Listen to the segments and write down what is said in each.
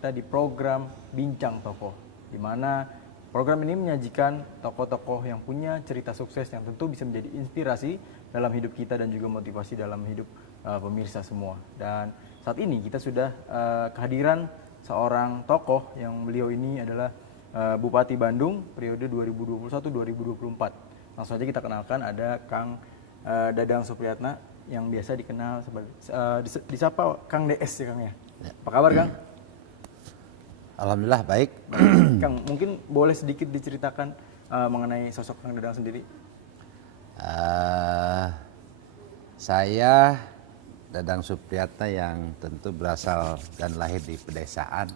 kita di program Bincang Tokoh, di mana program ini menyajikan tokoh-tokoh yang punya cerita sukses yang tentu bisa menjadi inspirasi dalam hidup kita dan juga motivasi dalam hidup pemirsa semua. Dan saat ini kita sudah kehadiran seorang tokoh yang beliau ini adalah Bupati Bandung periode 2021-2024. Langsung saja kita kenalkan, ada Kang Dadang Supriyatna yang biasa dikenal sebagai disapa Kang DS ya Kang ya. Apa kabar Kang? Alhamdulillah baik. Kang, mungkin boleh sedikit diceritakan mengenai sosok Kang Dadang sendiri? Saya Dadang Supriyatna yang tentu berasal dan lahir di pedesaan.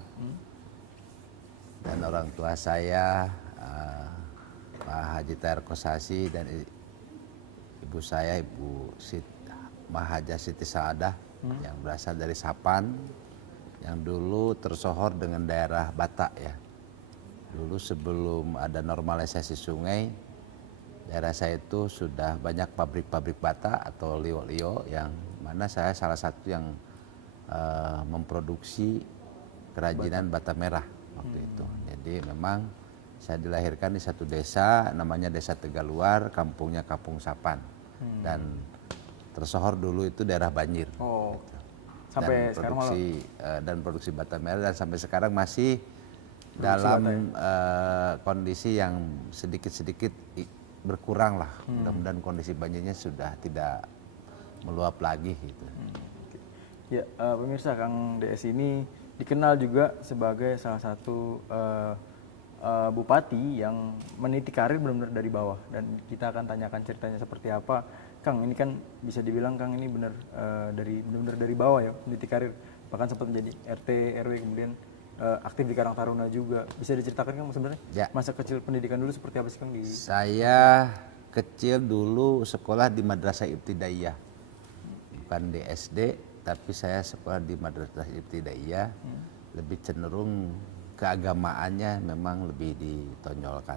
Dan orang tua saya Pak Haji Tahir Kosasi dan ibu saya Ibu Mahaja Siti Saadah yang berasal dari Sapan, yang dulu tersohor dengan daerah Batak ya. Dulu sebelum ada normalisasi sungai, daerah saya itu sudah banyak pabrik-pabrik bata atau lio-lio, yang mana saya salah satu yang memproduksi kerajinan bata merah waktu itu. Jadi memang saya dilahirkan di satu desa, namanya Desa Tegaluar, kampungnya Kampung Sapan. Dan tersohor dulu itu daerah banjir. Oh, sampai Dan produksi bata merah, dan sampai sekarang masih dalam kondisi yang sedikit-sedikit berkurang lah. Mudah-mudahan kondisi banjirnya sudah tidak meluap lagi gitu. Ya, pemirsa, Kang DS ini dikenal juga sebagai salah satu bupati yang meniti karir benar-benar dari bawah, dan kita akan tanyakan ceritanya seperti apa. Kang, ini kan bisa dibilang Kang ini benar-benar dari bawah ya, meniti karir, bahkan sempat menjadi RT RW, kemudian aktif di Karang Taruna juga. Bisa diceritakan Kang sebenarnya masa kecil pendidikan dulu seperti apa sih Kang di? Saya kecil dulu sekolah di Madrasah Ibtidaiyah, bukan di SD, tapi saya sekolah di Madrasah Ibtidaiyah. Lebih cenderung keagamaannya memang lebih ditonjolkan.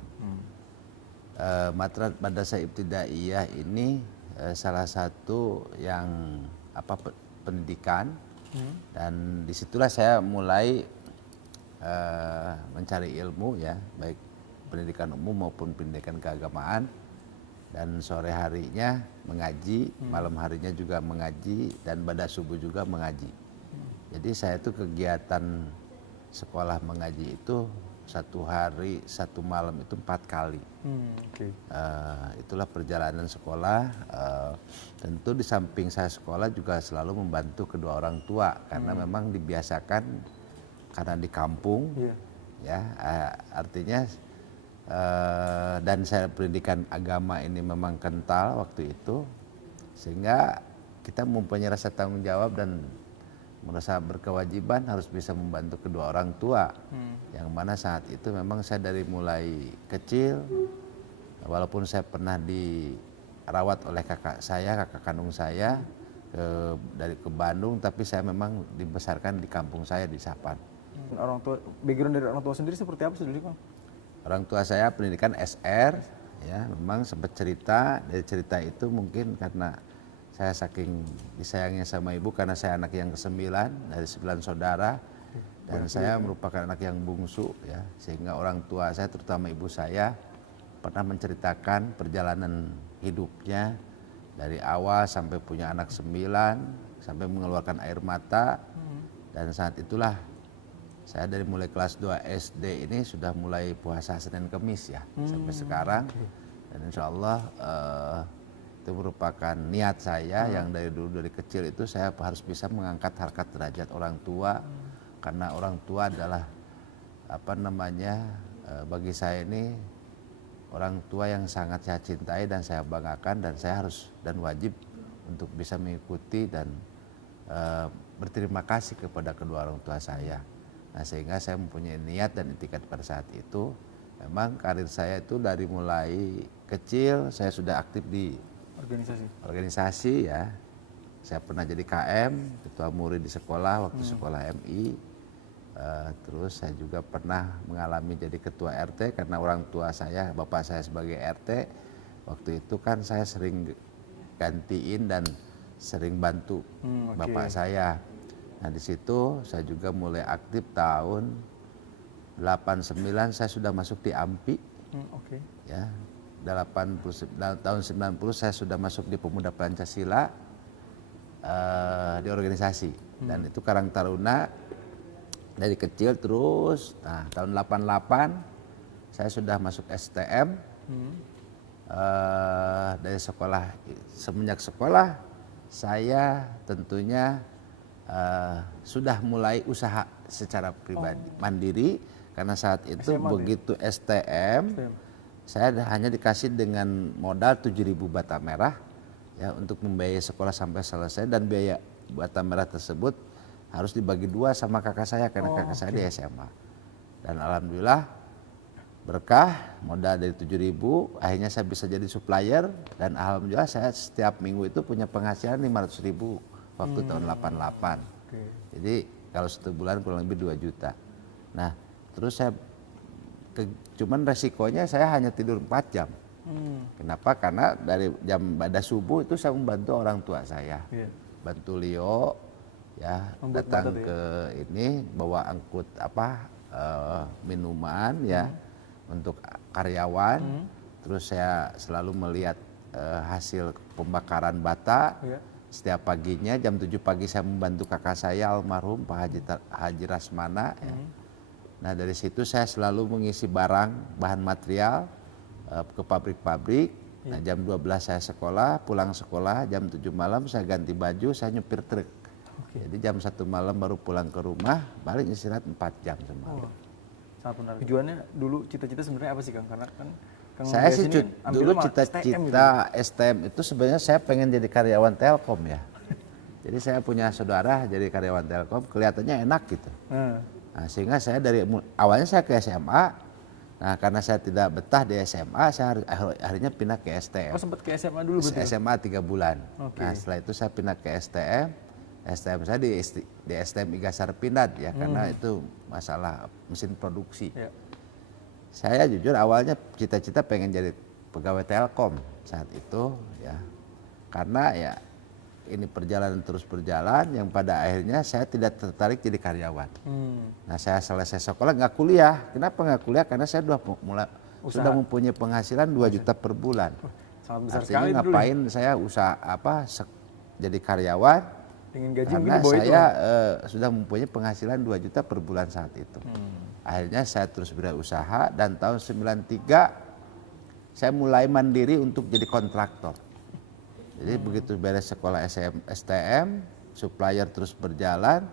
Madrasah Ibtidaiyah ini salah satu yang pendidikan, dan disitulah saya mulai mencari ilmu ya, baik pendidikan umum maupun pendidikan keagamaan. Dan sore harinya mengaji, malam harinya juga mengaji, dan pada subuh juga mengaji. Jadi saya itu kegiatan sekolah mengaji itu satu hari satu malam itu 4 kali. Itulah perjalanan sekolah. Tentu di samping saya sekolah juga selalu membantu kedua orang tua, karena memang dibiasakan karena di kampung ya, artinya dan saya pendidikan agama ini memang kental waktu itu, sehingga kita mempunyai rasa tanggung jawab dan merasa berkewajiban harus bisa membantu kedua orang tua. Yang mana saat itu memang saya dari mulai kecil, walaupun saya pernah dirawat oleh kakak kandung saya ke Bandung, tapi saya memang dibesarkan di kampung saya di Sapan. Orang tua, background dari orang tua sendiri seperti apa sih dulu Kang? Orang tua saya pendidikan SR ya, memang sempat cerita, dari cerita itu mungkin karena saya saking disayangnya sama ibu, karena saya anak yang ke-9 dari 9 saudara, dan saya merupakan anak yang bungsu ya, sehingga orang tua saya terutama ibu saya pernah menceritakan perjalanan hidupnya dari awal sampai punya anak 9, sampai mengeluarkan air mata. Dan saat itulah saya dari mulai kelas 2 SD ini sudah mulai puasa Senin Kemis ya, sampai sekarang. Dan insya Allah itu merupakan niat saya yang dari dulu, dari kecil itu saya harus bisa mengangkat harkat derajat orang tua. Karena orang tua adalah bagi saya ini orang tua yang sangat saya cintai dan saya banggakan, dan saya harus dan wajib untuk bisa mengikuti dan berterima kasih kepada kedua orang tua saya. Nah, sehingga saya mempunyai niat dan itikat pada saat itu. Memang karir saya itu dari mulai kecil saya sudah aktif di organisasi ya. Saya pernah jadi KM, ketua murid di sekolah waktu sekolah MI. Terus saya juga pernah mengalami jadi ketua RT, karena orang tua saya, bapak saya sebagai RT. Waktu itu kan saya sering gantiin dan sering bantu bapak saya. Nah di situ saya juga mulai aktif tahun 89 saya sudah masuk di AMPI. Oke. Ya, 80, tahun 90 saya sudah masuk di Pemuda Pancasila di organisasi. Dan itu Karang Taruna dari kecil terus. Nah tahun 88 saya sudah masuk STM. Dari sekolah, semenjak sekolah saya tentunya sudah mulai usaha secara pribadi, mandiri, karena saat itu SMA begitu STM, saya hanya dikasih dengan modal 7.000 bata merah ya untuk membiayai sekolah sampai selesai, dan biaya bata merah tersebut harus dibagi dua sama kakak saya karena kakak saya di SMA. Dan alhamdulillah berkah modal dari 7.000, akhirnya saya bisa jadi supplier, dan alhamdulillah saya setiap minggu itu punya penghasilan 500.000 waktu tahun 88. Jadi kalau satu bulan kurang lebih 2 juta. Nah terus saya cuman resikonya saya hanya tidur 4 jam. Kenapa? Karena dari jam pada subuh itu saya membantu orang tua saya, bantu Leo ya, datang ke ini bawa angkut minuman ya untuk karyawan. Terus saya selalu melihat hasil pembakaran bata. Setiap paginya jam 7 pagi saya membantu kakak saya almarhum Pak Haji Rasmana ya. Nah dari situ saya selalu mengisi barang, bahan material ke pabrik-pabrik. Nah jam 12 saya sekolah, pulang sekolah jam 7 malam saya ganti baju, saya nyupir truk. Jadi jam 1 malam baru pulang ke rumah, balik istirahat 4 jam semalam. Sangat menarik. Tujuannya dulu cita-cita sebenarnya apa sih Kang? Karena kan saya sih dulu cita-cita STM itu sebenarnya saya pengen jadi karyawan Telkom ya. Jadi saya punya saudara jadi karyawan Telkom, kelihatannya enak gitu. Nah, sehingga saya dari awalnya saya ke SMA. Nah karena saya tidak betah di SMA, saya akhirnya pindah ke STM. Oh sempat ke SMA dulu betul? SMA 3 bulan. Nah setelah itu saya pindah ke STM. STM saya di STM Iga Sarpinat ya, karena itu masalah mesin produksi. Saya jujur awalnya cita-cita pengen jadi pegawai Telkom saat itu ya, karena ya ini perjalanan terus berjalan yang pada akhirnya saya tidak tertarik jadi karyawan. Nah saya selesai sekolah nggak kuliah. Kenapa nggak kuliah? Karena saya sudah mempunyai penghasilan 2 juta per bulan. Sangat besar artinya sekali ngapain dulu. Saya usaha jadi karyawan dengan gaji karena saya sudah mempunyai penghasilan 2 juta per bulan saat itu. Akhirnya saya terus berusaha, dan tahun 93 saya mulai mandiri untuk jadi kontraktor. Jadi begitu beres sekolah STM, supplier terus berjalan,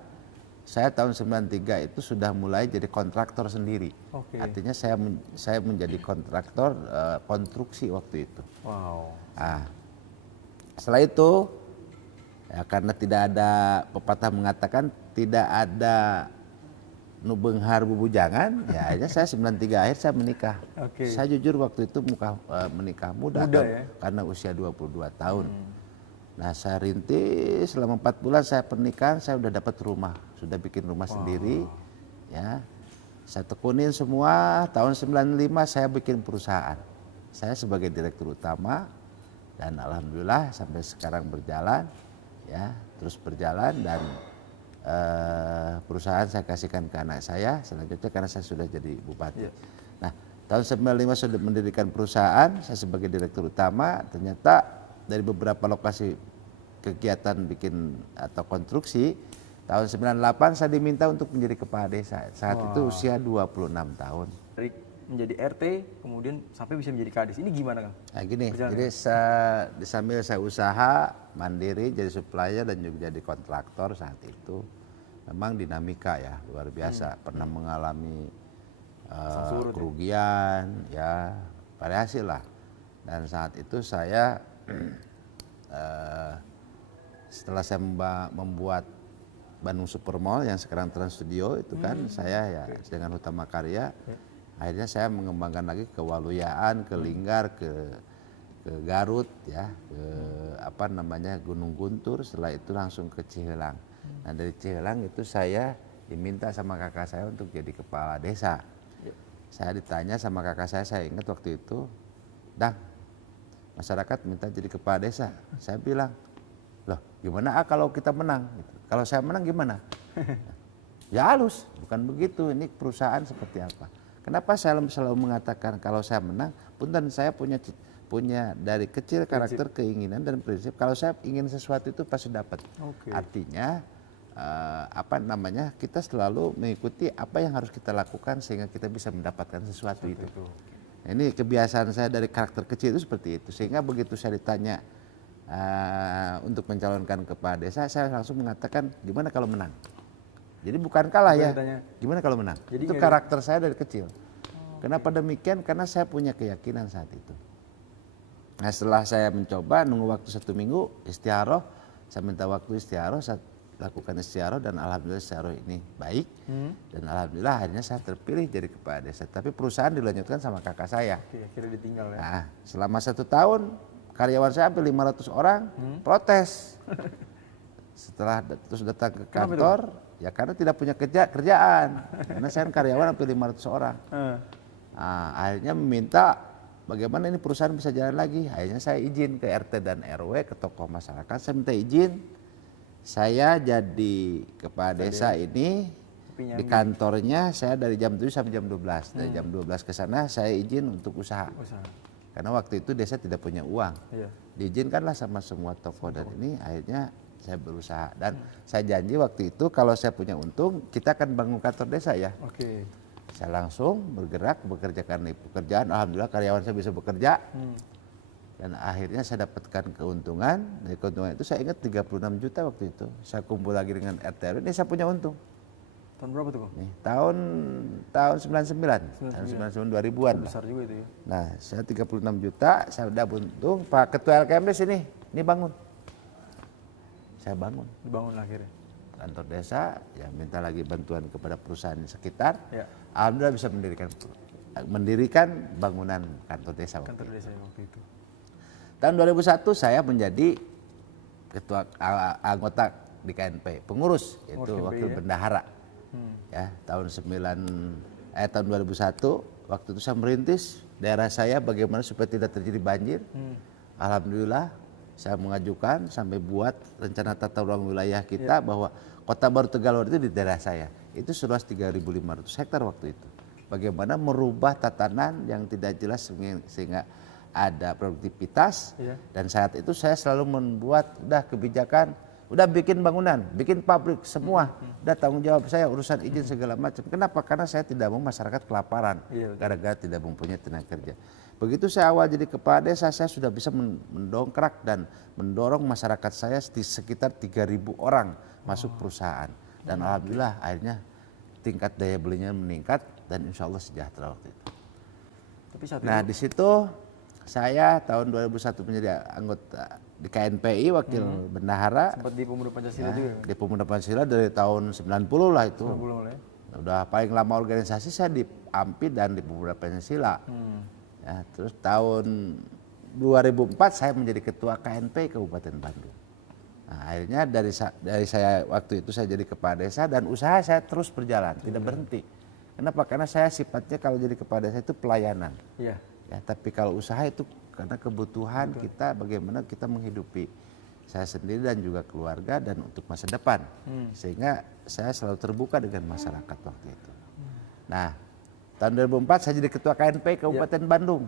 saya tahun 93 itu sudah mulai jadi kontraktor sendiri. Artinya saya menjadi kontraktor konstruksi waktu itu. Nah, setelah itu ya karena tidak ada, pepatah mengatakan tidak ada nubenghar bubujangan, ya akhirnya saya 93 akhir saya menikah. Saya jujur waktu itu menikah muda ya? Karena usia 22 tahun. Nah saya rintis selama 4 bulan saya pernikahan, saya udah dapat rumah, sudah bikin rumah sendiri ya. Saya tekunin semua, tahun 95 saya bikin perusahaan. Saya sebagai direktur utama, dan alhamdulillah sampai sekarang berjalan ya, terus berjalan, dan perusahaan saya kasihkan ke anak saya selanjutnya karena saya sudah jadi bupati. Nah tahun 95 sudah mendirikan perusahaan, saya sebagai direktur utama. Ternyata dari beberapa lokasi kegiatan bikin atau konstruksi, tahun 98 saya diminta untuk menjadi kepala desa. Saat itu usia 26 tahun. Dari menjadi RT kemudian sampai bisa menjadi Kades, ini gimana Kang? Nah gini, jadi sambil saya usaha mandiri jadi supplier dan juga jadi kontraktor saat itu, memang dinamika ya luar biasa. Pernah mengalami kerugian ya, variasi lah. Dan saat itu saya setelah saya membuat Bandung Supermall yang sekarang Trans Studio itu kan, saya ya dengan Utama Karya, akhirnya saya mengembangkan lagi ke Waluyaan, ke Linggar, ke Garut ya, ke Gunung Guntur. Setelah itu langsung ke Cihelang. Nah dari Cihelang itu saya diminta sama kakak saya untuk jadi kepala desa. Saya ditanya sama kakak saya ingat waktu itu, Dang, masyarakat minta jadi kepala desa. Saya bilang, Loh, gimana kalau kita menang? Gitu. Kalau saya menang gimana? Ya halus, bukan begitu. Ini perusahaan seperti apa? Kenapa saya selalu mengatakan kalau saya menang, punten saya punya dari kecil karakter, keinginan dan prinsip. Kalau saya ingin sesuatu itu pasti dapat. Artinya kita selalu mengikuti apa yang harus kita lakukan sehingga kita bisa mendapatkan sesuatu itu. Ini kebiasaan saya dari karakter kecil itu seperti itu. Sehingga begitu saya ditanya untuk mencalonkan kepala desa, saya langsung mengatakan gimana kalau menang. Jadi bukan kalah ya, gimana kalau menang. Jadi itu karakter saya dari kecil. Kenapa demikian? Karena saya punya keyakinan saat itu. Nah setelah saya mencoba, nunggu waktu 1 minggu, istiaroh, saya minta waktu istiaroh, saya lakukan istiaroh dan alhamdulillah istiaroh ini baik. Dan alhamdulillah akhirnya saya terpilih jadi kepala desa. Tapi perusahaan dilanjutkan sama kakak saya. Akhirnya ditinggal ya. Nah selama 1 tahun, karyawan saya hampir 500 orang protes. Setelah terus datang ke kantor, ya karena tidak punya kerjaan. Karena saya karyawan hampir 500 orang. Nah, akhirnya meminta bagaimana ini perusahaan bisa jalan lagi. Akhirnya saya izin ke RT dan RW, ke tokoh masyarakat. Saya minta izin, saya jadi kepala desa ini di kantornya saya dari jam 7 sampai jam 12. Dari jam 12 ke sana saya izin untuk usaha. Karena waktu itu desa tidak punya uang. Diizinkanlah sama semua tokoh dan ini akhirnya saya berusaha. Dan saya janji waktu itu kalau saya punya untung, kita akan bangun kantor desa ya. Saya langsung bergerak, bekerjakan pekerjaan. Alhamdulillah karyawan saya bisa bekerja. Dan akhirnya saya dapatkan keuntungan. Dari keuntungan itu saya ingat 36 juta waktu itu. Saya kumpul lagi dengan RT RW, ini saya punya untung. Tahun berapa tuh, Kang? Nih, tahun 99. Tahun 99 2000-an. Besar juga itu ya. Nah, saya 36 juta, saya udah untung. Pak Ketua LKMD sini, ini bangun. Saya bangun. Dibangun akhirnya. Kantor desa, ya minta lagi bantuan kepada perusahaan di sekitar. Alhamdulillah bisa mendirikan bangunan kantor desa waktu itu. Tahun 2001 saya menjadi ketua anggota di KNP, pengurus yaitu wakil bendahara. Ya, tahun 2001 waktu itu saya merintis daerah saya bagaimana supaya tidak terjadi banjir. Alhamdulillah saya mengajukan sampai buat rencana tata ruang wilayah kita bahwa Kota Baru Tegalwaru itu di daerah saya. Itu seluas 3.500 hektar waktu itu. Bagaimana merubah tatanan yang tidak jelas sehingga ada produktivitas. Dan saat itu saya selalu membuat kebijakan, udah bikin bangunan, bikin pabrik, semua. Udah tanggung jawab saya urusan izin segala macam. Kenapa? Karena saya tidak mau masyarakat kelaparan gara-gara tidak mempunyai tenaga kerja. Begitu saya awal jadi kepala desa, saya sudah bisa mendongkrak dan mendorong masyarakat saya di sekitar 3.000 orang masuk perusahaan. Dan alhamdulillah akhirnya tingkat daya belinya meningkat dan insya Allah sejahtera waktu itu. Nah di situ saya tahun 2001 menjadi anggota di KNPI, wakil bendahara. Sempat di Pemuda Pancasila juga? Di Pemuda Pancasila dari tahun 90 lah itu. 90 ya? Udah paling lama organisasi saya di AMPI dan di Pemuda Pancasila. Ya, terus tahun 2004 saya menjadi ketua KNP Kabupaten Bandung. Nah, akhirnya dari saya waktu itu saya jadi kepala desa dan usaha saya terus berjalan, tidak berhenti. Kenapa? Karena saya sifatnya kalau jadi kepala desa itu pelayanan. Ya, tapi kalau usaha itu karena kebutuhan kita, bagaimana kita menghidupi saya sendiri dan juga keluarga dan untuk masa depan. Sehingga saya selalu terbuka dengan masyarakat waktu itu. Nah, tahun 2004 saya jadi ketua KNP Kabupaten Bandung.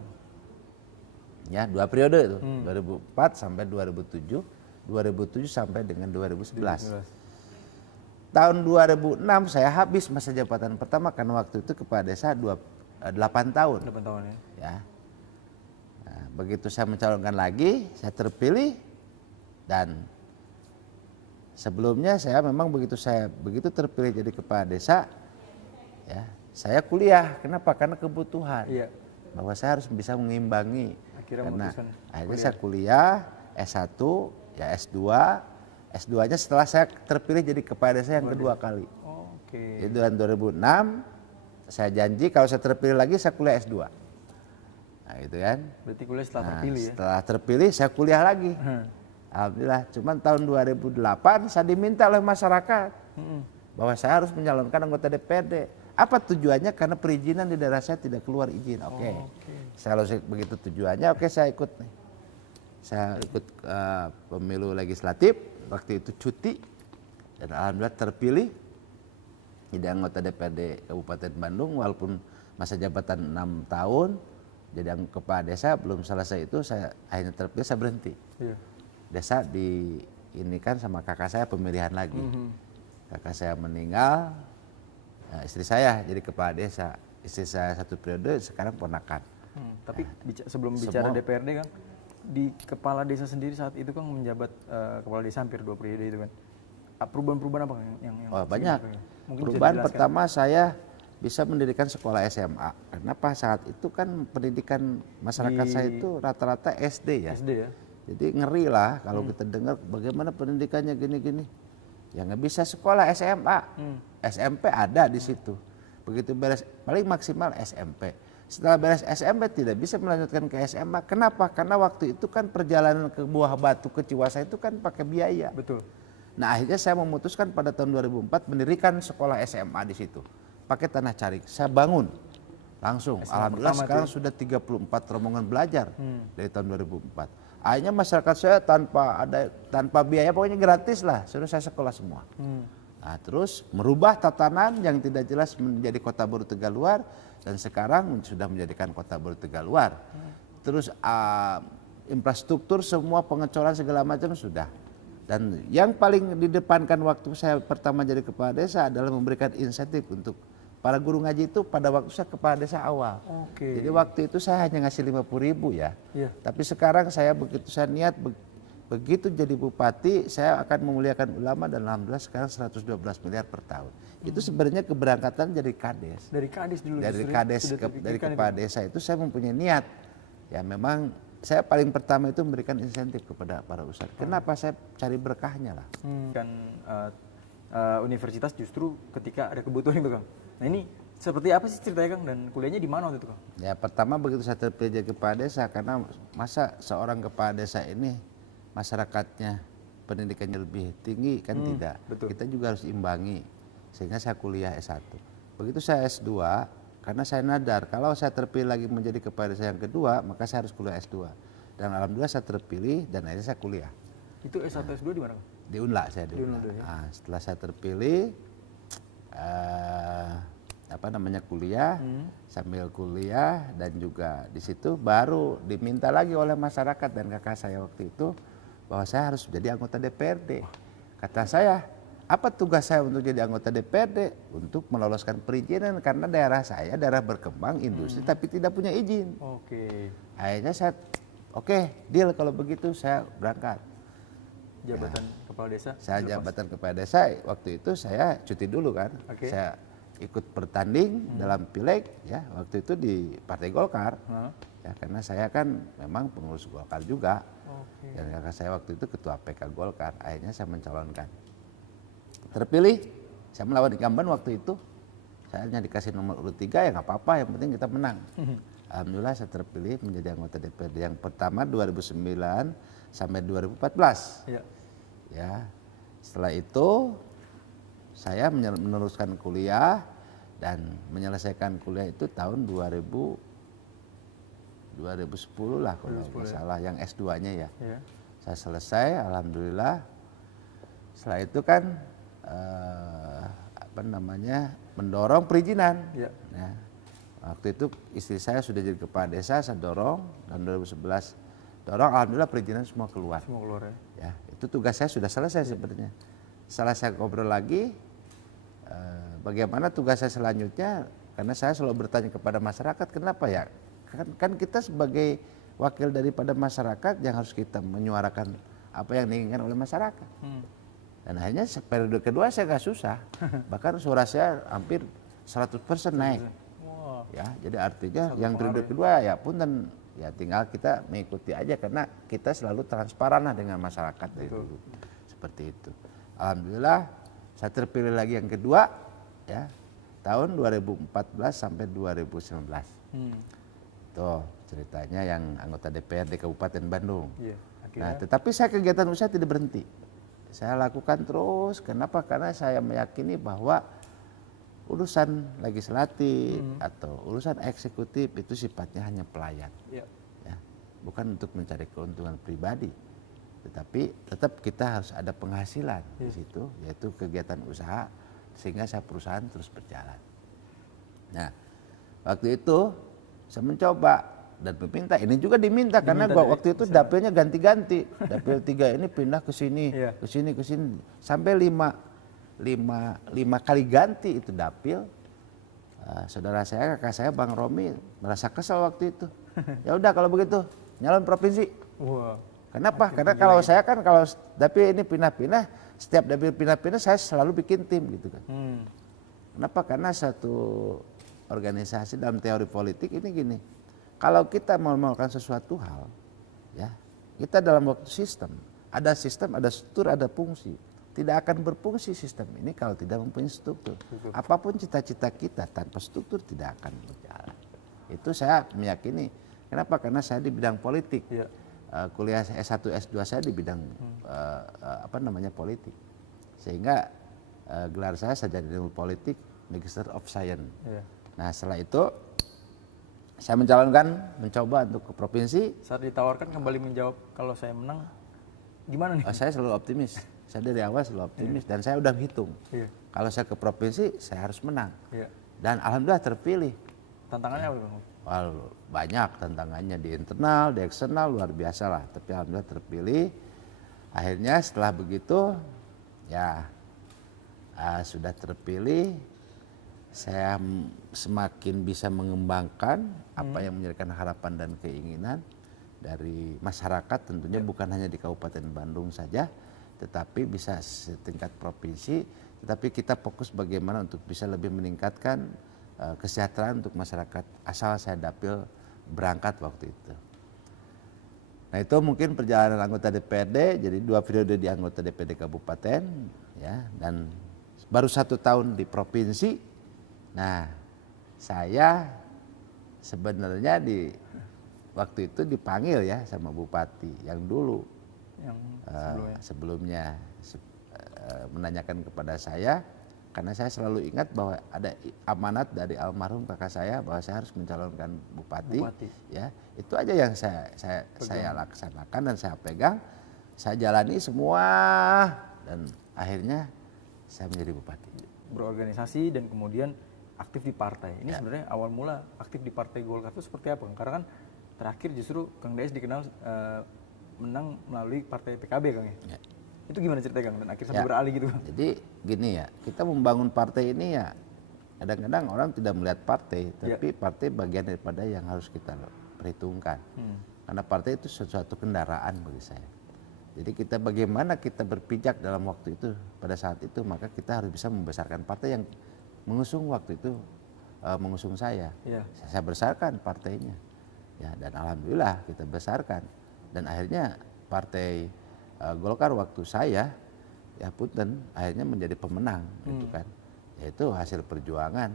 Ya, 2 periode itu. 2004 sampai 2007, 2007 sampai dengan 2011. Tahun 2006 saya habis masa jabatan pertama karena waktu itu kepala desa 8 tahun. 8 tahun ya. Nah, begitu saya mencalonkan lagi, saya terpilih dan sebelumnya saya memang begitu terpilih jadi kepala desa, ya saya kuliah. Kenapa? Karena kebutuhan. Bahwa saya harus bisa mengimbangi. Akhirnya saya kuliah S1, ya S2. S2-nya setelah saya terpilih jadi kepala desa yang kedua kali. Itu tahun 2006, saya janji kalau saya terpilih lagi saya kuliah S2. Nah gitu kan. Berarti kuliah setelah terpilih ya? Setelah terpilih saya kuliah lagi. Alhamdulillah, cuman tahun 2008 saya diminta oleh masyarakat bahwa saya harus menyalonkan anggota DPRD. Apa tujuannya? Karena perizinan di daerah saya tidak keluar izin. Saya begitu tujuannya, saya ikut nih. saya ikut pemilu legislatif, waktu itu cuti, dan alhamdulillah terpilih jadi anggota DPRD Kabupaten Bandung, walaupun masa jabatan 6 tahun, jadi anggota kepala desa, belum selesai itu saya akhirnya terpilih, saya berhenti. Desa ini kan sama kakak saya pemilihan lagi. Kakak saya meninggal, istri saya jadi kepala desa. Istri saya 1 periode, sekarang ponakan. Tapi sebelum bicara DPRD kan, di kepala desa sendiri saat itu kan menjabat kepala desa hampir 2 periode itu kan. Perubahan-perubahan apa yang banyak. Mungkin Perubahan pertama saya bisa mendirikan sekolah SMA. Kenapa? Saat itu kan pendidikan masyarakat saya itu rata-rata SD ya. SD ya. Jadi ngeri lah kalau kita dengar bagaimana pendidikannya gini-gini. Ya nggak bisa sekolah SMA. SMP ada di situ. Begitu beres, paling maksimal SMP. Setelah beres SMP tidak bisa melanjutkan ke SMA. Kenapa? Karena waktu itu kan perjalanan ke Buah Batu ke Ciwasa itu kan pakai biaya. Betul. Nah akhirnya saya memutuskan pada tahun 2004 mendirikan sekolah SMA di situ. Pakai tanah carik. Saya bangun langsung. Alhamdulillah sekarang sudah 34 rombongan belajar dari tahun 2004. Akhirnya masyarakat saya tanpa biaya, pokoknya gratis lah. Suruh saya sekolah semua. Nah, terus merubah tatanan yang tidak jelas menjadi Kota Baru Tegaluar, dan sekarang sudah menjadikan Kota Baru Tegaluar. Terus infrastruktur semua pengecoran segala macam sudah. Dan yang paling didepankan waktu saya pertama jadi kepala desa adalah memberikan insentif untuk para guru ngaji itu pada waktu saya kepala desa awal. Jadi waktu itu saya hanya ngasih 50.000 ya. Tapi sekarang saya begitu saya niat, begitu jadi bupati saya akan memuliakan ulama, dan alhamdulillah sekarang 112 miliar per tahun. Itu sebenarnya keberangkatan dari Kades. Dari Kades dulu. Dari Kades dari kepala desa itu saya mempunyai niat. Ya memang saya paling pertama itu memberikan insentif kepada para ustadz. Kenapa? Saya cari berkahnya lah. Kan universitas justru ketika ada kebutuhan itu Kang. Nah ini seperti apa sih ceritanya Kang, dan kuliahnya di mana waktu itu Kang? Ya pertama begitu saya terpilih jadi kepala desa, karena masa seorang kepala desa ini masyarakatnya pendidikannya lebih tinggi kan tidak. Betul. Kita juga harus imbangi, sehingga saya kuliah S1. Begitu saya S2, karena saya nadar kalau saya terpilih lagi menjadi kepala desa yang kedua, maka saya harus kuliah S2. Dan alhamdulillah saya terpilih dan akhirnya saya kuliah. Itu S1 S2 di mana? Di Unla saya di Unla. Ya? Nah, setelah saya terpilih kuliah, sambil kuliah dan juga di situ baru diminta lagi oleh masyarakat dan kakak saya waktu itu bahwa saya harus jadi anggota DPRD. Kata saya, apa tugas saya untuk jadi anggota DPRD? Untuk meloloskan perizinan, karena daerah saya daerah berkembang industri tapi tidak punya izin. Akhirnya saya deal kalau begitu saya berangkat. Jabatan kepala desa? Saya jabatan kepala desa waktu itu saya cuti dulu kan. Saya ikut bertanding dalam pileg ya waktu itu di Partai Golkar. Ya karena saya kan memang pengurus Golkar juga. Dan kakak saya waktu itu ketua PK Golkar. Akhirnya saya mencalonkan. Terpilih, saya melawan incumbent waktu itu. Saya hanya dikasih nomor urut 3, ya nggak apa-apa, yang penting kita menang. Alhamdulillah saya terpilih menjadi anggota DPRD yang pertama 2009 sampai 2014. Ya, setelah itu saya meneruskan kuliah dan menyelesaikan kuliah itu tahun 2010 lah kalau nggak salah, yang S2-nya ya. Saya selesai, alhamdulillah. Setelah itu kan mendorong perizinan. Ya. Waktu itu istri saya sudah jadi kepala desa, saya dorong, dan 2011 dorong, alhamdulillah perizinan semua keluar. Ya, itu tugas saya sudah selesai sebenarnya. Setelah saya ngobrol lagi, bagaimana tugas saya selanjutnya, karena saya selalu bertanya kepada masyarakat, kenapa ya? Kan kita sebagai wakil daripada masyarakat yang harus kita menyuarakan apa yang diinginkan oleh masyarakat. Dan akhirnya periode kedua saya gak susah, bahkan suara saya hampir 100% naik. Ya, jadi artinya yang periode kedua ya punten, ya tinggal kita mengikuti aja karena kita selalu transparan lah dengan masyarakat dari dulu. Seperti itu. Alhamdulillah saya terpilih lagi yang kedua ya tahun 2014 sampai 2019. Tuh ceritanya yang anggota DPRD Kabupaten Bandung. Nah, tetapi saya kegiatan usaha tidak berhenti. Saya lakukan terus. Kenapa? Karena saya meyakini bahwa urusan legislatif atau urusan eksekutif itu sifatnya hanya pelayan. Ya. bukan untuk mencari keuntungan pribadi, tetapi tetap kita harus ada penghasilan di situ, yaitu kegiatan usaha sehingga perusahaan terus berjalan. Nah, waktu itu saya mencoba dan meminta, ini juga diminta karena waktu itu dapilnya ganti-ganti, dapil 3 ini pindah ke sini, ke sini, sampai 5 kali ganti itu dapil. Saudara saya, kakak saya, Bang Romi merasa kesal waktu itu. Ya udah kalau begitu nyalon provinsi. Wow. Kenapa? Karena kalau saya kan kalau dapil ini pindah-pindah, setiap dapil pindah-pindah saya selalu bikin tim gitu kan. Kenapa? Karena satu organisasi dalam teori politik ini gini, kalau kita mau melakukan sesuatu hal, ya kita dalam waktu sistem, ada struktur, ada fungsi. Tidak akan berfungsi sistem ini kalau tidak mempunyai struktur. Apapun cita-cita kita tanpa struktur tidak akan berjalan. Itu saya meyakini. Kenapa? Karena saya di bidang politik. Kuliah S1, S2 saya di bidang politik. Sehingga gelar saya sarjana ilmu politik, Magister of Science. Nah, setelah itu saya mencoba untuk ke provinsi. Saat ditawarkan kembali menjawab kalau saya menang, gimana nih? Saya selalu optimis. Saya dari awal selalu optimis dan saya udah hitung. Kalau saya ke provinsi, saya harus menang. Dan alhamdulillah terpilih. Tantangannya apa, Bang? Banyak tantangannya di internal, di eksternal, luar biasa lah. Tapi alhamdulillah terpilih. Akhirnya setelah begitu, ya sudah terpilih, saya semakin bisa mengembangkan apa yang menjadikan harapan dan keinginan dari masyarakat, tentunya bukan hanya di Kabupaten Bandung saja, tetapi bisa setingkat provinsi, tetapi kita fokus bagaimana untuk bisa lebih meningkatkan kesejahteraan untuk masyarakat asal saya dapil berangkat waktu itu. Nah, itu mungkin perjalanan anggota DPRD, jadi 2 periode di anggota DPRD Kabupaten, ya, dan baru 1 tahun di provinsi. Nah, saya sebenarnya waktu itu dipanggil ya sama Bupati yang dulu, yang sebelumnya menanyakan kepada saya, karena saya selalu ingat bahwa ada amanat dari almarhum kakak saya bahwa saya harus mencalonkan bupati. Ya, itu aja yang saya laksanakan dan saya pegang, saya jalani semua dan akhirnya saya menjadi bupati. Berorganisasi dan kemudian aktif di partai. Ini sebenarnya awal mula aktif di Partai Golkar itu seperti apa? Karena kan terakhir justru Kang Daes dikenal menang melalui Partai PKB, Kang ya. Itu gimana ceritanya, Kang? Dan akhirnya sampai beralih gitu. Jadi gini ya, kita membangun partai ini ya kadang-kadang orang tidak melihat partai, tapi partai bagian daripada yang harus kita perhitungkan. Karena partai itu sesuatu kendaraan bagi saya. Jadi bagaimana kita berpijak dalam waktu itu, pada saat itu, maka kita harus bisa membesarkan partai yang mengusung waktu itu, mengusung saya. Saya besarkan partainya. Ya, dan alhamdulillah kita besarkan. Dan akhirnya partai Golkar waktu saya, ya punten, akhirnya menjadi pemenang, gitu kan. Yaitu hasil perjuangan,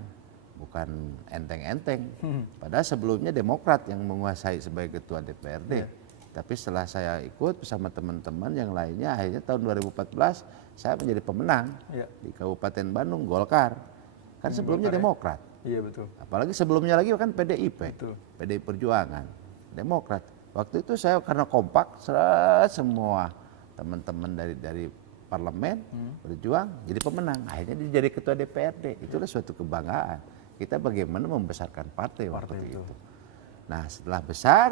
bukan enteng-enteng. Padahal sebelumnya Demokrat yang menguasai sebagai ketua DPRD. Tapi setelah saya ikut bersama teman-teman yang lainnya, akhirnya tahun 2014 saya menjadi pemenang di Kabupaten Bandung, Golkar. Kan sebelumnya Demokrat. Iya betul. Apalagi sebelumnya lagi kan PDIP, PDI Perjuangan, Demokrat. Waktu itu saya karena kompak, semua teman-teman dari parlemen berjuang jadi pemenang. Akhirnya dia jadi ketua DPRD. Itulah suatu kebanggaan. Kita bagaimana membesarkan partai waktu itu. Nah, setelah besar,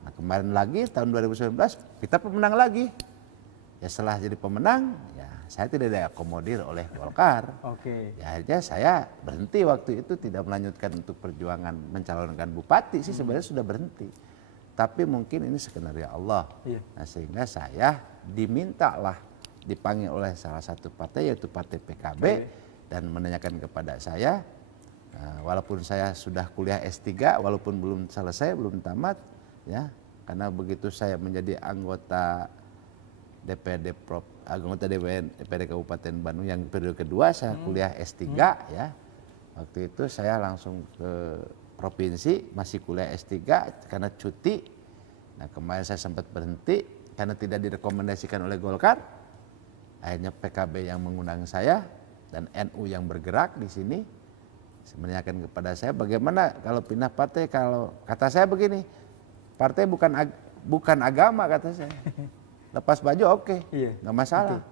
nah kemarin lagi tahun 2019 kita pemenang lagi. Ya setelah jadi pemenang, ya saya tidak diakomodir oleh Golkar. Ya akhirnya saya berhenti waktu itu, tidak melanjutkan untuk perjuangan mencalonkan bupati sih sebenarnya sudah berhenti. Tapi mungkin ini skenario Allah. Nah, sehingga saya dimintalah dipanggil oleh salah satu partai yaitu Partai PKB dan menanyakan kepada saya, walaupun saya sudah kuliah S3, walaupun belum selesai, belum tamat, ya karena begitu saya menjadi anggota DPRD Kabupaten Bandung yang periode kedua, saya kuliah S3 ya. Waktu itu saya langsung ke provinsi, masih kuliah S3 karena cuti. Nah, kemarin saya sempat berhenti karena tidak direkomendasikan oleh Golkar. Akhirnya PKB yang mengundang saya dan NU yang bergerak di sini menanyakan kepada saya bagaimana kalau pindah partai. Kalau kata saya begini, partai bukan agama kata saya. Lepas baju oke, Iya, nggak masalah.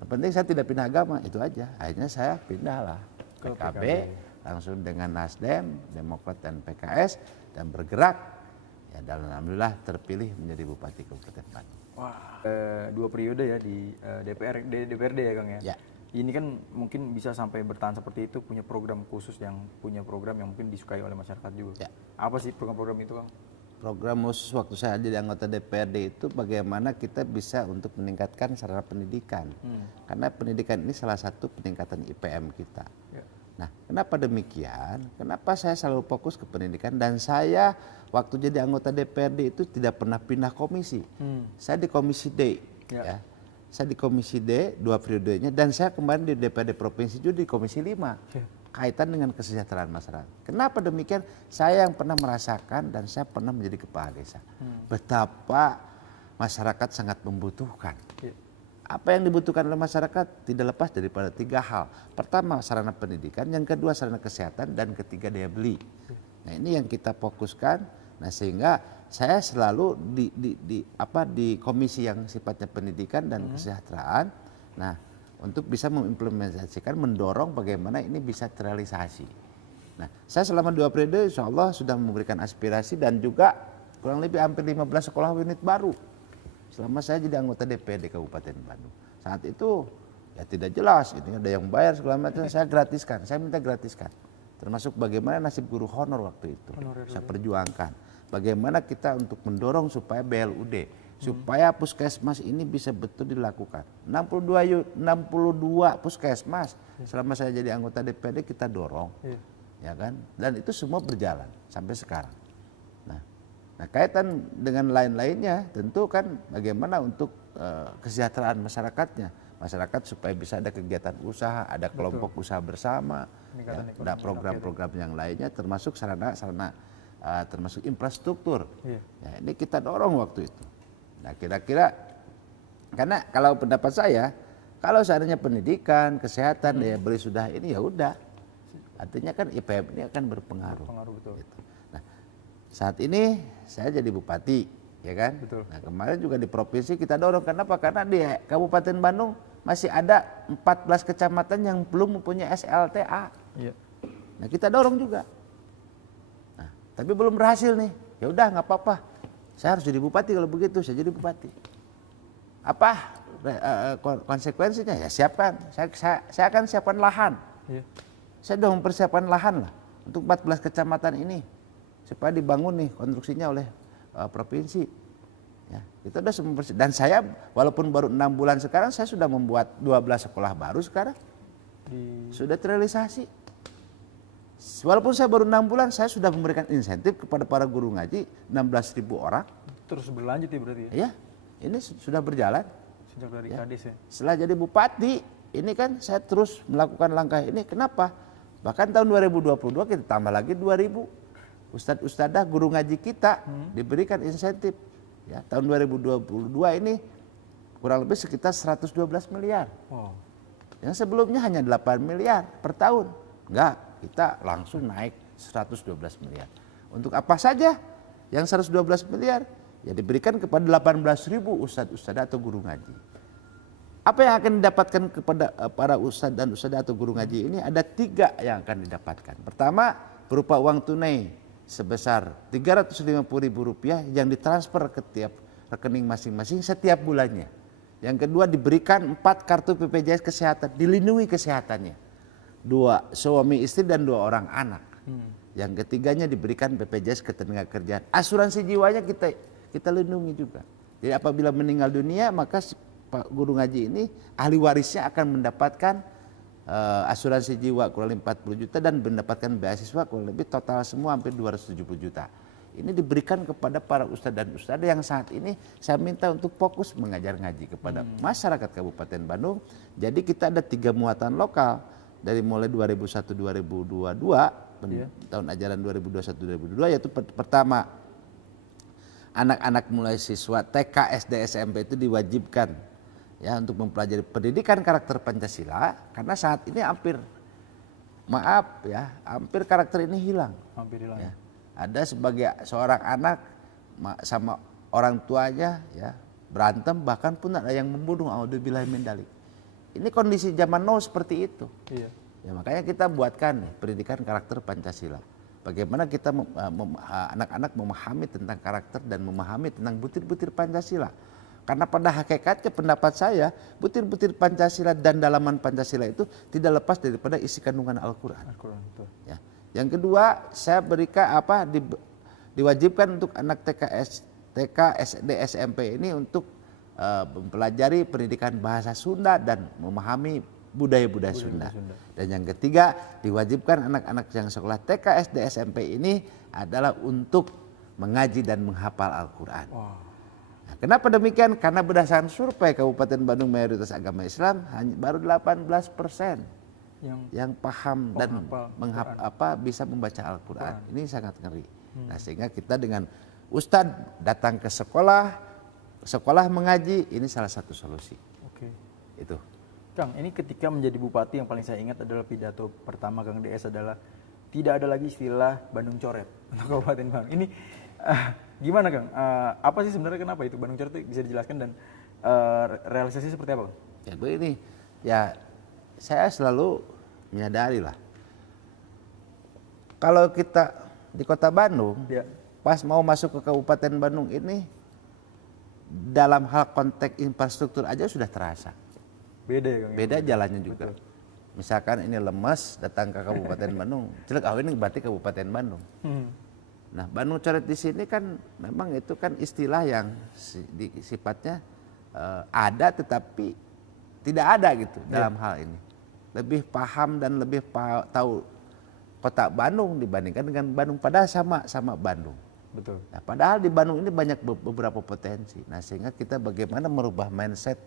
Yang penting saya tidak pindah agama, itu aja. Akhirnya saya pindahlah Ke PKB, PKB. langsung dengan Nasdem, Demokrat dan PKS dan bergerak. Ya dan alhamdulillah terpilih menjadi Bupati Kabupaten Bandung. Wah, 2 periode ya di DPRD ya Kang ya. Ya. Ini kan mungkin bisa sampai bertahan seperti itu, punya program khusus yang punya program yang mungkin disukai oleh masyarakat juga. Ya. Apa sih program-program itu Kang? Program khusus waktu saya jadi anggota DPRD itu bagaimana kita bisa untuk meningkatkan sarana pendidikan. Karena pendidikan ini salah satu peningkatan IPM kita. Ya. Nah, kenapa demikian? Kenapa saya selalu fokus ke pendidikan dan saya waktu jadi anggota DPRD itu tidak pernah pindah komisi. Saya di komisi D, ya. Saya di komisi D 2 periodenya dan saya kemarin di DPRD provinsi juga di komisi 5. Kaitan dengan kesejahteraan masyarakat. Kenapa demikian? Saya yang pernah merasakan dan saya pernah menjadi kepala desa. Betapa masyarakat sangat membutuhkan. Ya. Apa yang dibutuhkan oleh masyarakat tidak lepas daripada 3 hal. Pertama sarana pendidikan, yang kedua sarana kesehatan, dan ketiga daya beli. Nah ini yang kita fokuskan. Nah sehingga saya selalu di komisi yang sifatnya pendidikan dan kesejahteraan. Nah untuk bisa mengimplementasikan, mendorong bagaimana ini bisa terrealisasi. Nah saya selama 2 periode insya Allah sudah memberikan aspirasi dan juga kurang lebih hampir 15 sekolah unit baru. Selama saya jadi anggota DPRD Kabupaten Bandung. Saat itu ya tidak jelas, ini ada yang bayar segala macam, saya gratiskan, saya minta gratiskan. Termasuk bagaimana nasib guru honor waktu itu, saya perjuangkan. Bagaimana kita untuk mendorong supaya BLUD, supaya puskesmas ini bisa betul dilakukan. 62 puskesmas selama saya jadi anggota DPRD kita dorong, ya kan? Dan itu semua berjalan sampai sekarang. Nah kaitan dengan lain-lainnya tentu kan bagaimana untuk kesejahteraan masyarakatnya. Masyarakat supaya bisa ada kegiatan usaha, ada kelompok usaha bersama, ya, ada program-program yang lainnya termasuk sarana-sarana termasuk infrastruktur. Ya, ini kita dorong waktu itu. Nah kira-kira, karena kalau pendapat saya, kalau seandainya pendidikan, kesehatan, daya beli sudah ini ya udah. Artinya kan IPM ini akan berpengaruh. Betul. Gitu. Nah saat ini saya jadi bupati, ya kan? Betul. Nah kemarin juga di provinsi kita dorong. Kenapa? Karena di Kabupaten Bandung masih ada 14 kecamatan yang belum mempunyai SLTA. Iya. Nah kita dorong juga. Nah, tapi belum berhasil nih. Ya udah nggak apa-apa. Saya harus jadi bupati kalau begitu. Saya jadi bupati. Apa konsekuensinya? Ya siapkan. Saya akan siapkan lahan. Iya. Saya sudah mempersiapkan lahan lah untuk 14 kecamatan ini supaya dibangun nih konstruksinya oleh provinsi. Ya, kita sudah semua dan saya walaupun baru 6 bulan sekarang saya sudah membuat 12 sekolah baru sekarang. Sudah terrealisasi. Walaupun saya baru 6 bulan saya sudah memberikan insentif kepada para guru ngaji 16.000 orang. Terus berlanjut ya berarti ya? Ya, ini sudah berjalan. Sejak dari Kades ya? Setelah jadi bupati, ini kan saya terus melakukan langkah ini. Kenapa? Bahkan tahun 2022 kita tambah lagi 2.000. Ustadz-ustadzah guru ngaji kita diberikan insentif. Ya, tahun 2022 ini kurang lebih sekitar 112 miliar. Wow. Yang sebelumnya hanya 8 miliar per tahun. Enggak, kita langsung naik 112 miliar. Untuk apa saja yang 112 miliar? Ya diberikan kepada 18.000 ustadz-ustadzah atau guru ngaji. Apa yang akan didapatkan kepada para ustadz dan ustadzah atau guru ngaji ini? Ada 3 yang akan didapatkan. Pertama, berupa uang tunai sebesar Rp350.000 yang ditransfer ke tiap rekening masing-masing setiap bulannya. Yang kedua diberikan 4 kartu BPJS kesehatan, dilindungi kesehatannya. 2 suami istri dan 2 orang anak. Yang ketiganya diberikan BPJS ketenagakerjaan. Asuransi jiwanya kita lindungi juga. Jadi apabila meninggal dunia maka Pak guru ngaji ini ahli warisnya akan mendapatkan asuransi jiwa kurang lebih 40 juta dan mendapatkan beasiswa kurang lebih total semua hampir 270 juta. Ini diberikan kepada para ustadz dan ustadzah yang saat ini saya minta untuk fokus mengajar ngaji kepada masyarakat Kabupaten Bandung. Jadi kita ada 3 muatan lokal dari mulai 2001-2022 tahun ajaran 2021-2022 yaitu pertama anak-anak mulai siswa TK, SD, SMP itu diwajibkan ya untuk mempelajari pendidikan karakter Pancasila karena saat ini hampir hampir karakter ini hilang. Hampir hilang. Ya. Ada sebagai seorang anak sama orang tuanya ya berantem, bahkan pun ada yang membunuh. Auzubillahi min dzalik. Ini kondisi zaman now seperti itu. Iya. Ya, makanya kita buatkan pendidikan karakter Pancasila. Bagaimana kita anak-anak memahami tentang karakter dan memahami tentang butir-butir Pancasila. Karena pada hakikatnya pendapat saya, butir-butir Pancasila dan dalaman Pancasila itu tidak lepas daripada isi kandungan Al-Quran. Ya. Yang kedua, saya diwajibkan untuk anak TK, SD, SMP ini untuk mempelajari pendidikan bahasa Sunda dan memahami budaya-budaya Sunda. Dan yang ketiga, diwajibkan anak-anak yang sekolah TK, SD, SMP ini adalah untuk mengaji dan menghafal Al-Quran. Wow. Nah, kenapa demikian? Karena berdasarkan survei Kabupaten Bandung mayoritas agama Islam hanya baru 18% yang paham dan bisa membaca Al-Quran. Ini sangat ngeri. Nah, sehingga kita dengan Ustadz datang ke sekolah mengaji, ini salah satu solusi. Oke. Itu. Kang, ini ketika menjadi bupati yang paling saya ingat adalah pidato pertama Kang DS adalah tidak ada lagi istilah Bandung Coret untuk Kabupaten Bandung. Ini gimana Kang? Apa sih sebenarnya kenapa itu Bandung Coret itu bisa dijelaskan dan realisasi seperti apa? Ya begini, ya saya selalu menyadari lah. Kalau kita di kota Bandung, ya, pas mau masuk ke Kabupaten Bandung ini, dalam hal konteks infrastruktur aja sudah terasa. Beda ya Kang? Beda jalannya juga. Betul. Misalkan ini lemes datang ke Kabupaten Bandung, jelek, ini berarti Kabupaten Bandung. Nah, Bandung Coret di sini kan memang itu kan istilah yang sifatnya ada tetapi tidak ada gitu dalam hal ini. Lebih paham dan lebih tahu kota Bandung dibandingkan dengan Bandung, padahal sama Bandung. Betul. Nah, padahal di Bandung ini banyak beberapa potensi. Nah, sehingga kita bagaimana merubah mindset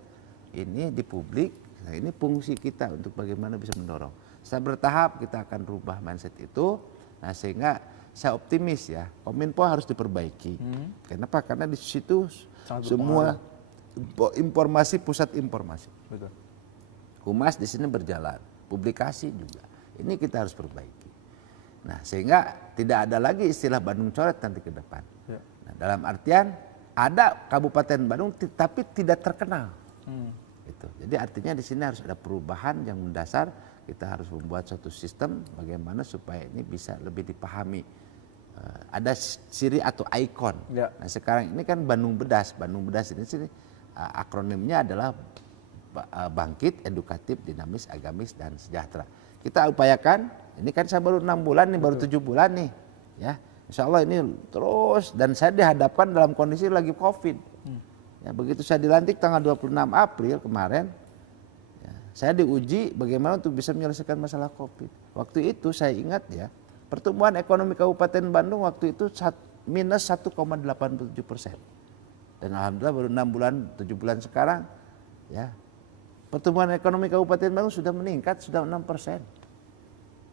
ini di publik. Nah, ini fungsi kita untuk bagaimana bisa mendorong. Secara bertahap kita akan rubah mindset itu. Nah, sehingga saya optimis ya, Kominfo harus diperbaiki. Kenapa? Karena di situ semua informasi, pusat informasi. Betul. Humas di sini berjalan, publikasi juga. Ini kita harus perbaiki. Nah, sehingga tidak ada lagi istilah Bandung Coret nanti ke depan. Ya. Nah, dalam artian ada Kabupaten Bandung tapi tidak terkenal. Itu. Jadi artinya di sini harus ada perubahan yang mendasar. Kita harus membuat suatu sistem bagaimana supaya ini bisa lebih dipahami. Ada ciri atau ikon. Ya. Nah, sekarang ini kan Bandung Bedas. Bandung Bedas ini sini akronimnya adalah bangkit, edukatif, dinamis, agamis, dan sejahtera. Kita upayakan. Ini kan saya baru 6 bulan nih, baru 7 bulan nih, ya. Insya Allah ini terus, dan saya dihadapkan dalam kondisi lagi COVID. Ya, begitu saya dilantik tanggal 26 April kemarin, ya, saya diuji bagaimana untuk bisa menyelesaikan masalah COVID. Waktu itu saya ingat ya, pertumbuhan ekonomi Kabupaten Bandung waktu itu minus 1,87%. Dan alhamdulillah baru 6 bulan, 7 bulan sekarang, ya, pertumbuhan ekonomi Kabupaten Bandung sudah meningkat, sudah 6%.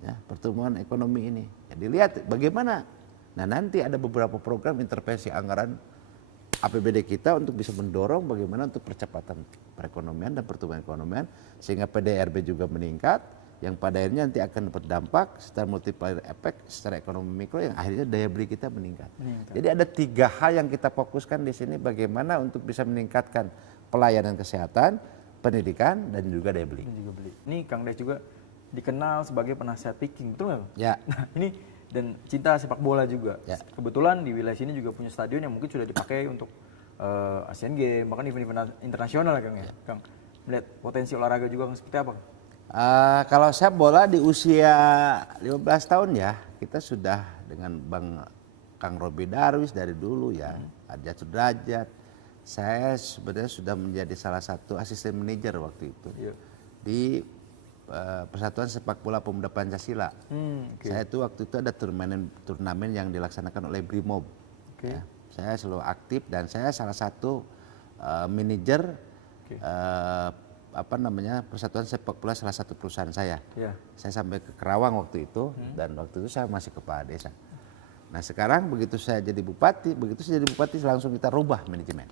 Ya, pertumbuhan ekonomi ini. Jadi lihat bagaimana. Nah, nanti ada beberapa program intervensi anggaran APBD kita untuk bisa mendorong bagaimana untuk percepatan perekonomian dan pertumbuhan ekonomian sehingga PDRB juga meningkat yang pada akhirnya nanti akan berdampak secara multiplier effect secara ekonomi mikro yang akhirnya daya beli kita meningkat. Jadi ada 3 hal yang kita fokuskan di sini bagaimana untuk bisa meningkatkan pelayanan kesehatan, pendidikan dan juga daya beli. Ini Kang Des juga dikenal sebagai penasihat Viking, betul nggak? Ya. Nah, ini dan cinta sepak bola juga. Ya. Kebetulan di wilayah sini juga punya stadion yang mungkin sudah dipakai untuk Asian Games, bahkan event-event internasional Kang ya. Kang, melihat potensi olahraga juga seperti apa? Kalau saya bola di usia 15 tahun ya, kita sudah dengan Kang Robi Darwis dari dulu ya, Adjat Sudrajat. Saya sebenarnya sudah menjadi salah satu asisten manajer waktu itu di Persatuan Sepak Bola Pemuda Pancasila. Saya itu waktu itu ada turnamen yang dilaksanakan oleh Brimob. Ya, saya selalu aktif dan saya salah satu manajer Persatuan Sepak Bola salah satu perusahaan saya. Saya sampai ke Kerawang waktu itu dan waktu itu saya masih kepala desa. Nah, sekarang begitu saya jadi bupati langsung kita rubah manajemen.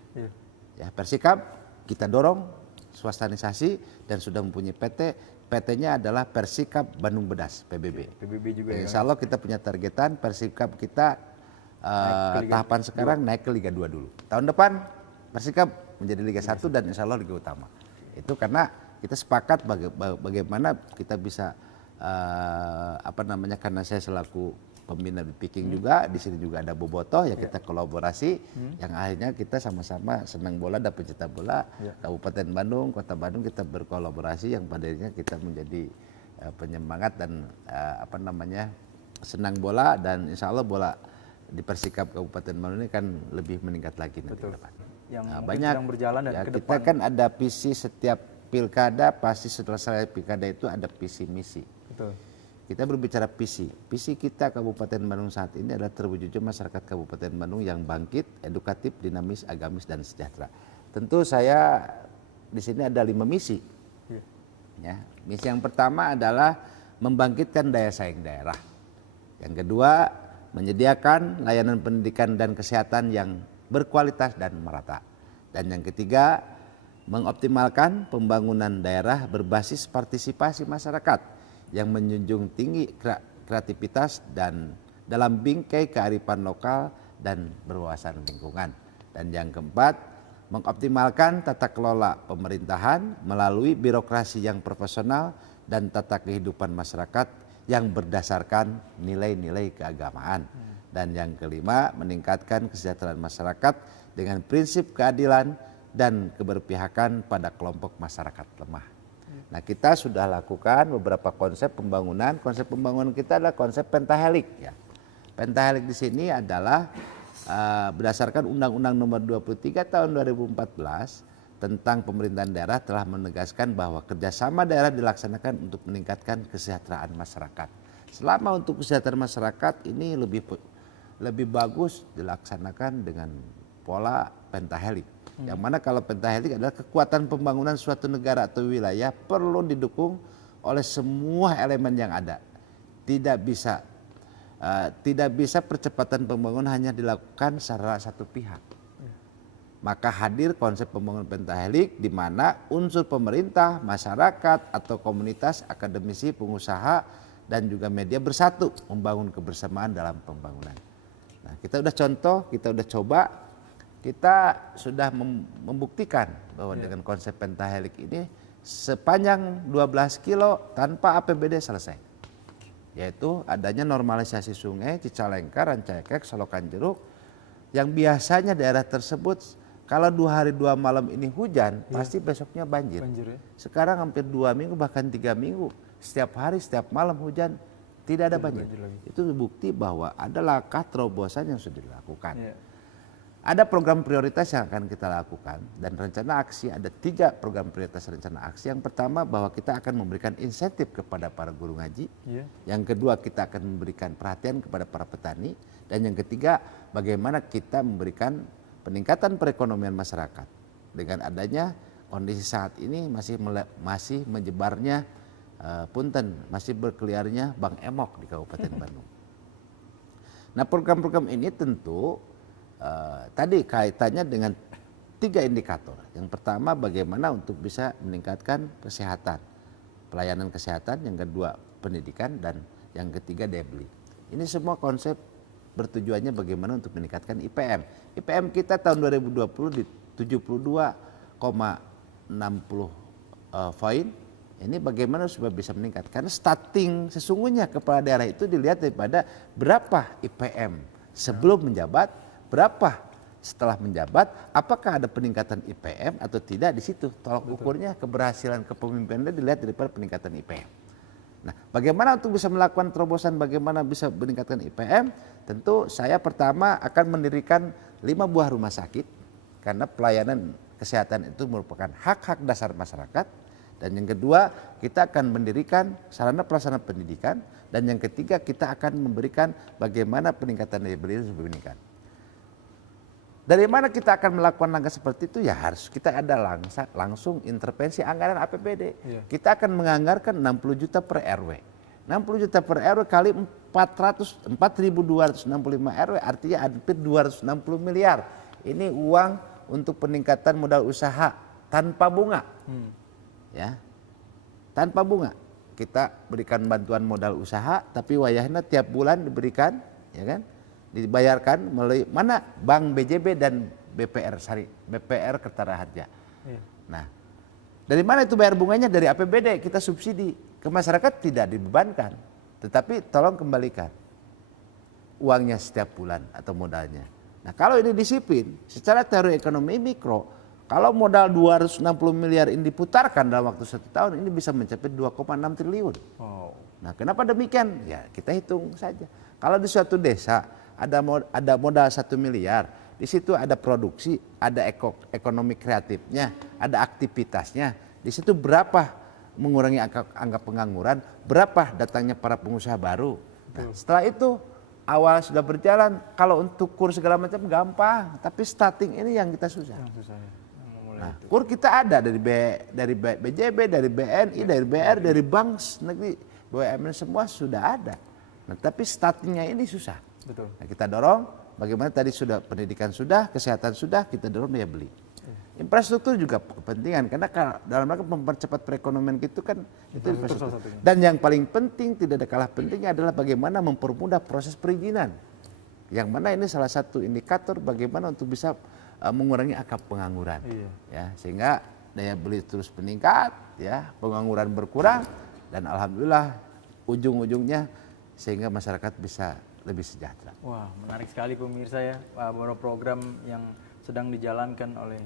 Ya, Persikap kita dorong swastanisasi dan sudah mempunyai PT-nya adalah Persikap Bandung Bedas, PBB. PBB juga ya. Insya Allah kita punya targetan Persikap kita tahapan sekarang naik ke Liga 2 dulu. Tahun depan Persikap menjadi Liga 1 dan insya Allah Liga Utama. Itu karena kita sepakat bagaimana kita bisa karena saya selaku pembina di Piking juga, di sini juga ada Bobotoh ya, kita kolaborasi yang akhirnya kita sama-sama senang bola dan pencinta bola. Kabupaten Bandung, Kota Bandung kita berkolaborasi yang padanya kita menjadi penyemangat dan senang bola, dan insya Allah bola di Persikap Kabupaten Bandung ini kan lebih meningkat lagi nanti ke depan. Yang banyak sedang berjalan dan ke kita depan. kan ada visi setiap pilkada, pasti setelah selesai pilkada itu ada visi misi. Betul. Kita berbicara visi. Visi kita Kabupaten Bandung saat ini adalah terwujudnya masyarakat Kabupaten Bandung yang bangkit, edukatif, dinamis, agamis, dan sejahtera. Tentu saya di sini ada 5 misi. Ya, misi yang pertama adalah membangkitkan daya saing daerah. Yang kedua, menyediakan layanan pendidikan dan kesehatan yang berkualitas dan merata. Dan yang ketiga, mengoptimalkan pembangunan daerah berbasis partisipasi masyarakat yang menjunjung tinggi kreativitas dan dalam bingkai kearifan lokal dan berwawasan lingkungan. Dan yang keempat, mengoptimalkan tata kelola pemerintahan melalui birokrasi yang profesional dan tata kehidupan masyarakat yang berdasarkan nilai-nilai keagamaan. Dan yang kelima, meningkatkan kesejahteraan masyarakat dengan prinsip keadilan dan keberpihakan pada kelompok masyarakat lemah. Nah, kita sudah lakukan beberapa konsep pembangunan. Konsep pembangunan kita adalah konsep pentahelik. Ya. Pentahelik di sini adalah berdasarkan Undang-Undang Nomor 23 Tahun 2014 tentang pemerintahan daerah telah menegaskan bahwa kerjasama daerah dilaksanakan untuk meningkatkan kesejahteraan masyarakat. Selama untuk kesejahteraan masyarakat ini lebih bagus dilaksanakan dengan pola pentahelik. Yang mana kalau pentahelik adalah kekuatan pembangunan suatu negara atau wilayah perlu didukung oleh semua elemen yang ada. Tidak bisa percepatan pembangunan hanya dilakukan secara satu pihak. Maka hadir konsep pembangunan pentahelik di mana unsur pemerintah, masyarakat atau komunitas, akademisi, pengusaha dan juga media bersatu membangun kebersamaan dalam pembangunan. Nah, kita udah contoh, kita udah coba. Kita sudah membuktikan bahwa dengan konsep pentahelik ini sepanjang 12 kilo tanpa APBD selesai. Yaitu adanya normalisasi sungai Cicalengka, Rancaikek, Solokan Jeruk yang biasanya daerah tersebut kalau 2 hari 2 malam ini hujan pasti besoknya banjir. Sekarang hampir 2 minggu bahkan 3 minggu setiap hari setiap malam hujan tidak ada banjir. Itu bukti bahwa ada langkah terobosan yang sudah dilakukan. Ada program prioritas yang akan kita lakukan dan rencana aksi, ada 3 program prioritas rencana aksi. Yang pertama bahwa kita akan memberikan insentif kepada para guru ngaji. Yang kedua kita akan memberikan perhatian kepada para petani. Dan yang ketiga bagaimana kita memberikan peningkatan perekonomian masyarakat. Dengan adanya kondisi saat ini masih menyebarnya masih berkeliarnya Bang Emok di Kabupaten Bandung. Nah, program-program ini tentu tadi kaitannya dengan 3 indikator. Yang pertama bagaimana untuk bisa meningkatkan kesehatan, pelayanan kesehatan, yang kedua pendidikan, dan yang ketiga daya beli. Ini semua konsep bertujuannya bagaimana untuk meningkatkan IPM. IPM kita tahun 2020 di 72,60 poin. Ini bagaimana supaya bisa meningkat. Karena starting sesungguhnya kepala daerah itu dilihat daripada berapa IPM sebelum menjabat, berapa setelah menjabat, apakah ada peningkatan IPM atau tidak, di situ tolak ukurnya keberhasilan kepemimpinan dilihat daripada peningkatan IPM. Nah, bagaimana untuk bisa melakukan terobosan, bagaimana bisa meningkatkan IPM? Tentu saya pertama akan mendirikan 5 buah rumah sakit karena pelayanan kesehatan itu merupakan hak-hak dasar masyarakat. Dan yang kedua kita akan mendirikan sarana prasarana pendidikan, dan yang ketiga kita akan memberikan bagaimana peningkatan daya beli itu meningkat. Dari mana kita akan melakukan langkah seperti itu? Ya harus kita ada langsung intervensi anggaran APBD. Kita akan menganggarkan 60 juta per RW. 60 juta per RW kali 4.265 RW artinya hampir 260 miliar. Ini uang untuk peningkatan modal usaha tanpa bunga. Ya. Tanpa bunga. Kita berikan bantuan modal usaha tapi wayahnya tiap bulan diberikan, ya kan? dibayarkan melalui mana Bank BJB dan BPR Kertara Harja. Iya. Nah, dari mana itu bayar bunganya? Dari APBD kita subsidi ke masyarakat, tidak dibebankan, tetapi tolong kembalikan uangnya setiap bulan atau modalnya. Nah, kalau ini disiplin secara teori ekonomi mikro, kalau modal 260 miliar ini diputarkan dalam waktu 1 tahun, ini bisa mencapai 2,6 triliun. Wow. Nah, kenapa demikian? Ya, kita hitung saja. Kalau di suatu desa ada modal 1 miliar, di situ ada produksi, ada ekonomi kreatifnya, ada aktivitasnya. Di situ berapa mengurangi angka pengangguran, berapa datangnya para pengusaha baru. Nah, setelah itu awal sudah berjalan, kalau untuk kur segala macam gampang, tapi starting ini yang kita susah. Yang susah ya. Nah, kur kita ada dari BJB, dari BNI, dari BR, dari bank negeri, BUMN semua sudah ada. Nah, tapi startingnya ini susah. Betul. Nah, kita dorong bagaimana tadi sudah pendidikan sudah, kesehatan sudah, kita dorong daya beli. Infrastruktur juga kepentingan karena dalam rangka mempercepat perekonomian itu kan itu infrastruktur. Dan yang paling penting tidak ada kalah pentingnya adalah bagaimana mempermudah proses perizinan. Yang mana ini salah satu indikator bagaimana untuk bisa mengurangi angka pengangguran. Iya. Ya, sehingga daya beli terus meningkat, ya, pengangguran berkurang dan alhamdulillah ujung-ujungnya sehingga masyarakat bisa lebih sejahtera. Wah, menarik sekali pemirsa ya, program yang sedang dijalankan oleh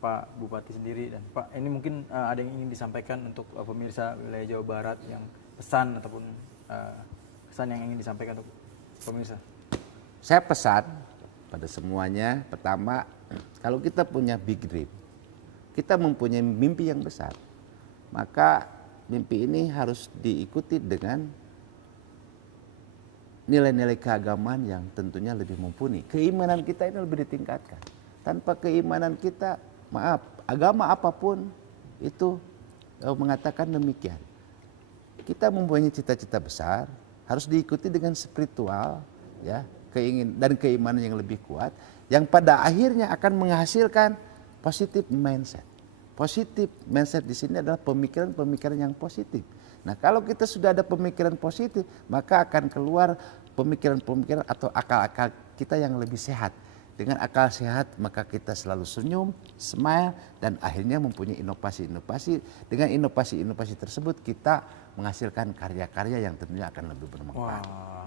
Pak Bupati sendiri. Dan Pak, ini mungkin ada yang ingin disampaikan untuk pemirsa wilayah Jawa Barat yang pesan ataupun pesan yang ingin disampaikan untuk pemirsa. Saya pesan pada semuanya, pertama, kalau kita punya big dream, kita mempunyai mimpi yang besar, maka mimpi ini harus diikuti dengan nilai-nilai keagamaan yang tentunya lebih mumpuni. Keimanan kita ini lebih ditingkatkan. Tanpa keimanan kita, maaf, agama apapun itu mengatakan demikian. Kita mempunyai cita-cita besar, harus diikuti dengan spiritual, ya, dan keimanan yang lebih kuat, yang pada akhirnya akan menghasilkan positif mindset. Positif mindset di sini adalah pemikiran-pemikiran yang positif. Nah, kalau kita sudah ada pemikiran positif, maka akan keluar pemikiran-pemikiran atau akal-akal kita yang lebih sehat. Dengan akal sehat, maka kita selalu senyum, smile, dan akhirnya mempunyai inovasi-inovasi. Dengan inovasi-inovasi tersebut, kita menghasilkan karya-karya yang tentunya akan lebih bermanfaat. Wah.